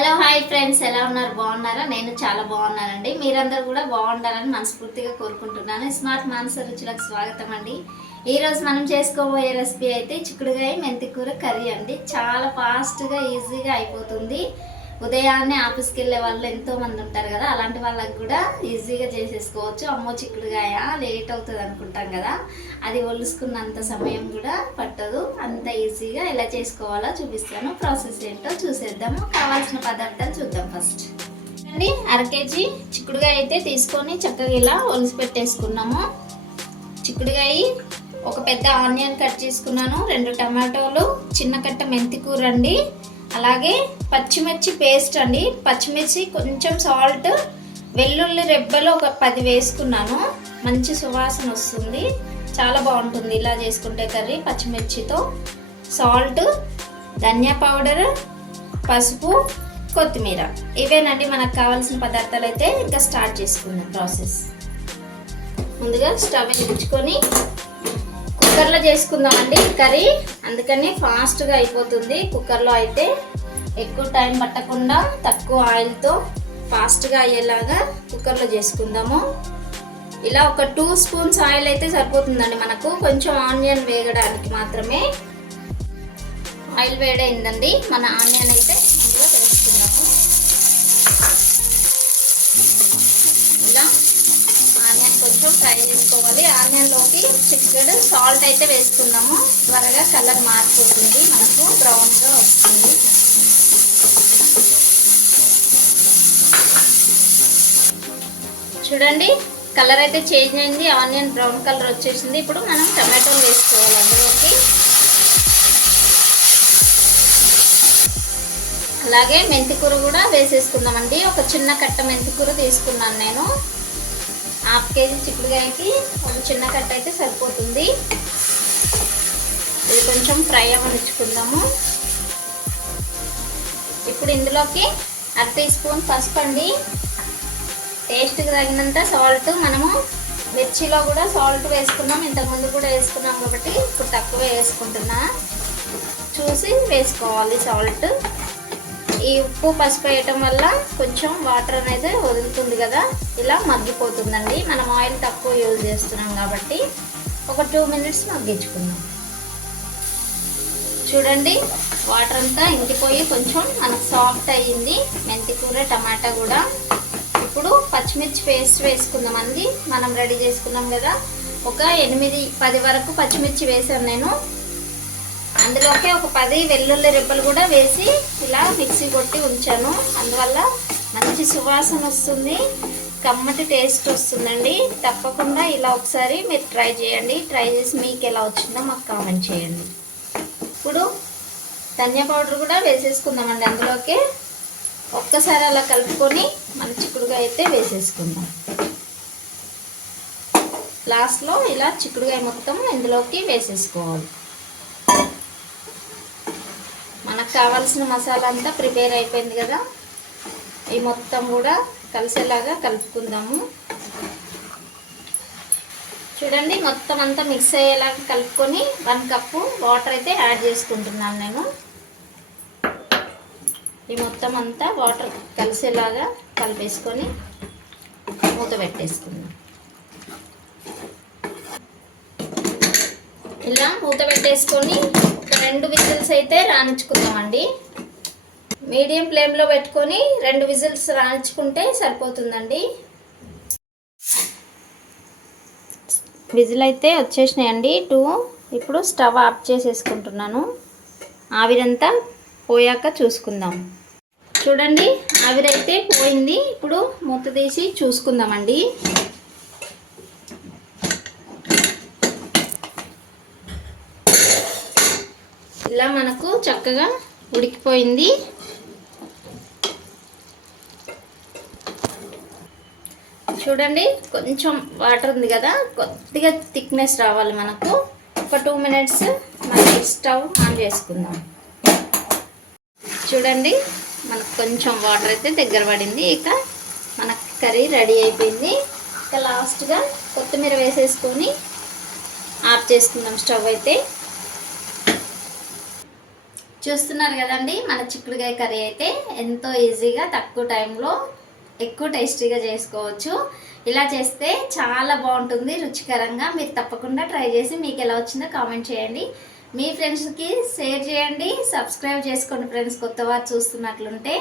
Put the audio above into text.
Hello hi friends, ఎలా ఉన్నారు? బాగున్నారా? నేను చాలా బాగున్నానండి. మీరందరూ కూడా బాగుండాలని మనస్ఫూర్తిగా కోరుకుంటున్నాను. స్మార్ట్ మానస రుచులకు స్వాగతం అండి. ఈరోజు మనం చేసుకోబోయే రెసిపీ అయితే చిక్కుడుగాయ మెంతికూర కర్రీ అండి. చాలా ఫాస్ట్గా ఈజీగా అయిపోతుంది. ఉదయాన్నే ఆఫీస్కి వెళ్ళే వాళ్ళు ఎంతోమంది ఉంటారు కదా, అలాంటి వాళ్ళకి కూడా ఈజీగా చేసేసుకోవచ్చు. అమ్మో చిక్కుడుగాయ లేట్ అవుతుంది అనుకుంటాం కదా, అది ఒలుసుకున్నంత సమయం కూడా పట్టదు. అంత ఈజీగా ఎలా చేసుకోవాలో చూపిస్తాను. ప్రాసెస్ ఏంటో చూసేద్దాము. కావాల్సిన పదార్థాలు చూద్దాం. ఫస్ట్ అండి, 1/2 కేజీ చిక్కుడుగాయ అయితే తీసుకొని చక్కగా ఇలా ఒలిసి పెట్టేసుకున్నాము. చిక్కుడుగాయ, ఒక పెద్ద ఆనియన్ కట్ చేసుకున్నాను, 2 టమాటోలు, చిన్న కట్ట మెంతికూర అండి, అలాగే పచ్చిమిర్చి పేస్ట్ అండి, పచ్చిమిర్చి, కొంచెం సాల్ట్, వెల్లుల్లి రెబ్బలు ఒక 10 వేసుకున్నాను. మంచి సువాసన వస్తుంది, చాలా బాగుంటుంది ఇలా చేసుకుంటే కర్రీ. పచ్చిమిర్చితో సాల్ట్, ధనియా పౌడర్, పసుపు, కొత్తిమీర, ఇవేనండి మనకు కావాల్సిన పదార్థాలు. అయితే ఇంకా స్టార్ట్ చేసుకుందాం ప్రాసెస్. ముందుగా స్టవ్ వెలిగించుకొని కుక్కర్లో చేసుకుందామండి కర్రీ, అందుకని ఫాస్ట్గా అయిపోతుంది. కుక్కర్లో అయితే ఎక్కువ టైం పట్టకుండా తక్కువ ఆయిల్తో ఫాస్ట్గా అయ్యేలాగా కుక్కర్లో చేసుకుందాము. ఇలా ఒక 2 స్పూన్స్ ఆయిల్ అయితే సరిపోతుందండి మనకు, కొంచెం ఆనియన్ వేగడానికి మాత్రమే. ఆయిల్ వేడైందండి, మన ఆనియన్ అయితే ముందుగా వేసుకుందాము. ఇలా ఆనియన్ కొంచెం ఫ్రై చేసుకోవాలి. ఆనియన్లోకి చిటికెడు సాల్ట్ అయితే వేసుకున్నాము, త్వరగా కలర్ మారిపోతుంది, మనకు బ్రౌన్గా వస్తుంది. చూడండి, కలర్ అయితే చేంజ్ అయింది, ఆనియన్ బ్రౌన్ కలర్ వచ్చేసింది. ఇప్పుడు మనం టమాటోలు వేసుకోవాలి అందులోకి. అలాగే మెంతికూర కూడా వేసేసుకుందామండి. ఒక చిన్న కట్ట మెంతికూర తీసుకున్నాను నేను. 1/2 కేజీ చిక్కుడుగాయకి ఒక చిన్న కట్ట అయితే సరిపోతుంది. ఇది కొంచెం ఫ్రై అవ్వనిచ్చుకుందాము. ఇప్పుడు ఇందులోకి 1/2 టీ స్పూన్ పసుపు అండి, టేస్ట్కి తగినంత సాల్ట్. మనము మిర్చిలో కూడా సాల్ట్ వేసుకున్నాం, ఇంతకుముందు కూడా వేసుకున్నాం కాబట్టి ఇప్పుడు తక్కువ వేసుకుంటున్నా, చూసి వేసుకోవాలి సాల్ట్. ఈ ఉప్పు పసుపు వేయటం వల్ల కొంచెం వాటర్ అనేది వదులుతుంది కదా, ఇలా మగ్గిపోతుందండి. మనం ఆయిల్ తక్కువ యూజ్ చేస్తున్నాం కాబట్టి ఒక 2 మినిట్స్ మగ్గించుకుందాం. చూడండి, వాటర్ అంతా ఇంకిపోయి కొంచెం మనకు సాఫ్ట్ అయ్యింది మెంతికూర, టమాటా కూడా. ఇప్పుడు పచ్చిమిర్చి పేస్ట్ వేసుకుందామండి. మనం రెడీ చేసుకున్నాం కదా, ఒక 8-10 వరకు పచ్చిమిర్చి వేసాను నేను. అందులోకి ఒక 10 వెల్లుల్లి రెబ్బలు కూడా వేసి ఇలా మిక్సీ కొట్టి ఉంచాను. అందువల్ల మంచి సువాసన వస్తుంది, కమ్మటి టేస్ట్ వస్తుందండి. తప్పకుండా ఇలా ఒకసారి మీరు ట్రై చేయండి. ట్రై చేసి మీకు ఎలా వచ్చిందో మాకు కామెంట్ చేయండి. ఇప్పుడు ధనియా పౌడర్ కూడా వేసేసుకుందామండి అందులోకి. ఒక్కసారి అలా కలుపుకొని మన చిక్కుడుగాయ అయితే వేసేసుకుందాం. లాస్ట్లో ఇలా చిక్కుడుగాయ మొత్తం ఇందులోకి వేసేసుకోవాలి. మనకు కావాల్సిన మసాలా అంతా ప్రిపేర్ అయిపోయింది కదా, ఈ మొత్తం కూడా కలిసేలాగా కలుపుకుందాము. చూడండి, మొత్తం అంతా మిక్స్ అయ్యేలాగా కలుపుకొని 1 కప్పు వాటర్ అయితే యాడ్ చేసుకుంటున్నాను నేను. ఈ మొత్తం అంతా వాటర్ కలిసేలాగా కలిపేసుకొని మూత పెట్టేసుకుందాం. ఇలా మూత పెట్టేసుకొని 2 విజిల్స్ అయితే రాణించుకుందామండి. మీడియం ఫ్లేమ్లో పెట్టుకొని 2 విజిల్స్ రాణించుకుంటే సరిపోతుందండి. విజిల్ అయితే వచ్చేసినాయండి 2. ఇప్పుడు స్టవ్ ఆఫ్ చేసేసుకుంటున్నాను. ఆవిరంతా పోయాక చూసుకుందాం. చూడండి, ఆవిరైతే పోయింది. ఇప్పుడు మూత తీసి చూసుకుందామండి. ఇలా మనకు చక్కగా ఉడికిపోయింది. చూడండి, కొంచెం వాటర్ ఉంది కదా, కొద్దిగా థిక్నెస్ రావాలి మనకు. ఒక 2 మినిట్స్ మళ్ళీ స్టవ్ ఆన్ చేసుకుందాం. చూడండి, మనకు కొంచెం వాటర్ అయితే దగ్గర పడింది. ఇక మనకు కర్రీ రెడీ అయిపోయింది. ఇక లాస్ట్గా కొత్తిమీర వేసేసుకొని ఆఫ్ చేసుకుందాం స్టవ్ అయితే. చూస్తున్నారు కదండి, మన చిక్కుడుకాయ కర్రీ అయితే ఎంతో ఈజీగా తక్కువ టైంలో ఎక్కువ టేస్టీగా చేసుకోవచ్చు. ఇలా చేస్తే చాలా బాగుంటుంది, రుచికరంగా. మీరు తప్పకుండా ట్రై చేసి మీకు ఎలా వచ్చిందో కామెంట్ చేయండి. మీ ఫ్రెండ్స్కి షేర్ చేయండి, సబ్స్క్రైబ్ చేసుకోండి ఫ్రెండ్స్, కొత్త వారు చూస్తున్నట్లుంటే.